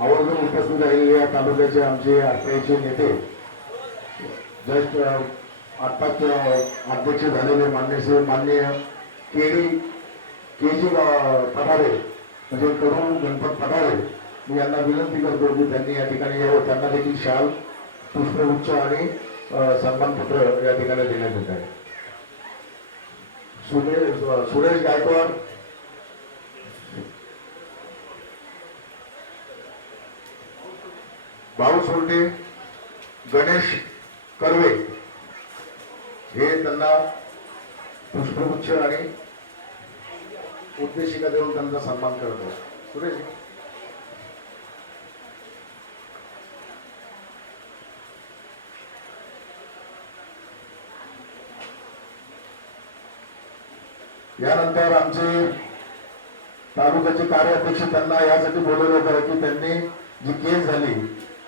आवर्जून उपस्थित राहिलेले या तालुक्याचे आमचे आत्ताचे नेते जस्ट आत्ताच अध्यक्ष झालेले माननीय के जी पठारे म्हणजे कडू गणपत पठारे, मी यांना विनंती करतो की त्यांनी या ठिकाणी यावं. त्यांना देखील शाल, पुष्पगुच्छ आणि सन्मानपत्र या ठिकाणी देण्यात येत आहे. सुरेश गायकवाड, भाऊ सोल्टे, गणेश कर्वे हे त्यांना पुष्पगुच्छ आणि उद्देशिका देऊन त्यांचा सन्मान करतो. सुरेश यानंतर आमचे तालुक्याचे कार्याध्यक्ष त्यांना यासाठी बोलवलं होतं की त्यांनी जी केस झाली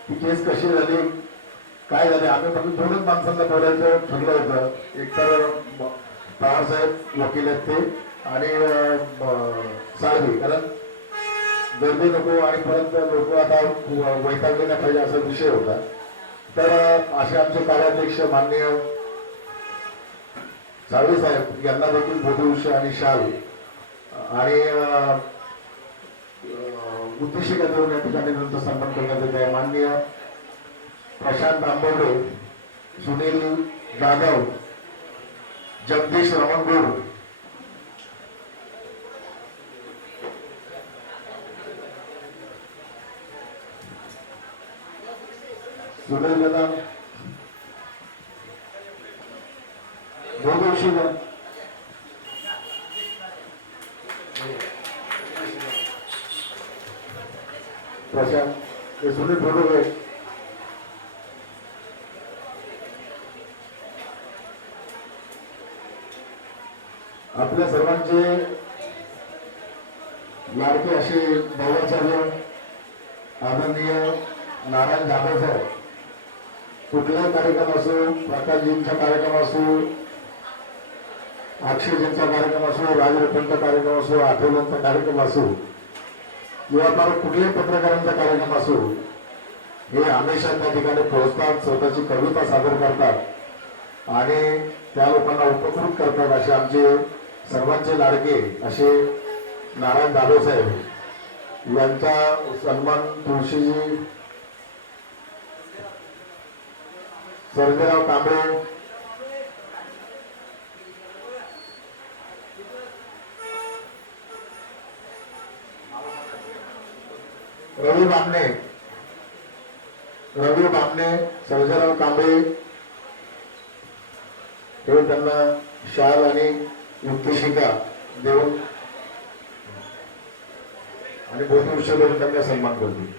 ती केस कशी झाली, काय झाले. आम्ही फक्त दोनच माणसांना बोलायचं ठरलं होतं. एक तर पवारसाहेब वकील आहेत ते आणि साळवी, कारण गर्दी नको आणि परत लोक आता वैतागले नाही पाहिजे असा विषय होता. तर असे आमचे कार्याध्यक्ष माननीय साळवी साहेब यांना देखील बोधवृक्ष आणि शाल आणि उद्देशिका देऊन या ठिकाणी त्यांचा सन्मान करण्यात येत आहे. माननीय प्रशांत आंबवडे, सुनील जाधव, जगदीश रमणगोड, सुनील दादा बोधवृक्ष प्रशांत हे सुनील बोधवळे आपल्या सर्वांचे लाडके असे भावाचार्य आदरणीय नारायण जाधव साहेब, कुठलाही कार्यक्रम असो, प्रकाशजींचा कार्यक्रम असो, अक्षयजींचा कार्यक्रम असो, राजरत्नचा कार्यक्रम असो, आठवल्यांचा कार्यक्रम असो किंवा कुठल्याही पत्रकारांचा कार्यक्रम असो, हे हमेशा त्या ठिकाणी पोहोचतात, स्वतःची कविता सादर करतात आणि त्या लोकांना उपकृत करतात. असे आमचे सर्वांचे लाडके असे नारायण जाधव साहेब यांचा सन्मान तुळशीजी, सर्जेराव कांबळे, रवी बामणे, सर्जेराव कांबळे हे त्यांना शाल आणि उद्देशिका देऊन आणि बोधवृक्ष देऊन त्यांना सन्मान करतो.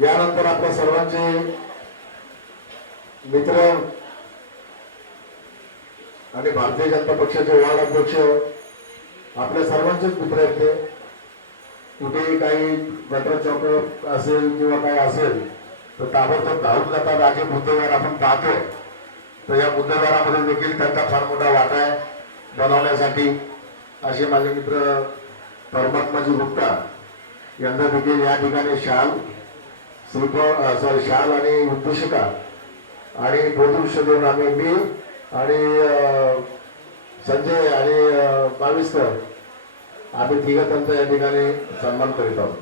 यानंतर आपल्या सर्वांचे मित्र आणि भारतीय जनता पक्षाचे वार्ड अध्यक्ष आपल्या सर्वांचेच मित्र आहेत. ते कुठेही काही गटर चौक असेल किंवा काय असेल तर ताबडतोब धावून जातात. आगे मुद्देदार आपण पाहतोय, तर या मुद्देदारामध्ये देखील त्यांचा फार मोठा वाटा आहे बनवण्यासाठी. असे माझे मित्र परमात्माजी गुप्ता यांना देखील या ठिकाणी शाल शाल आणि उद्देशिका आणि बोधवृक्ष देऊन आम्ही मी आणि संजय आणि बाविस्कर आम्ही तिघं त्यांचा या ठिकाणी सन्मान करीत आहोत.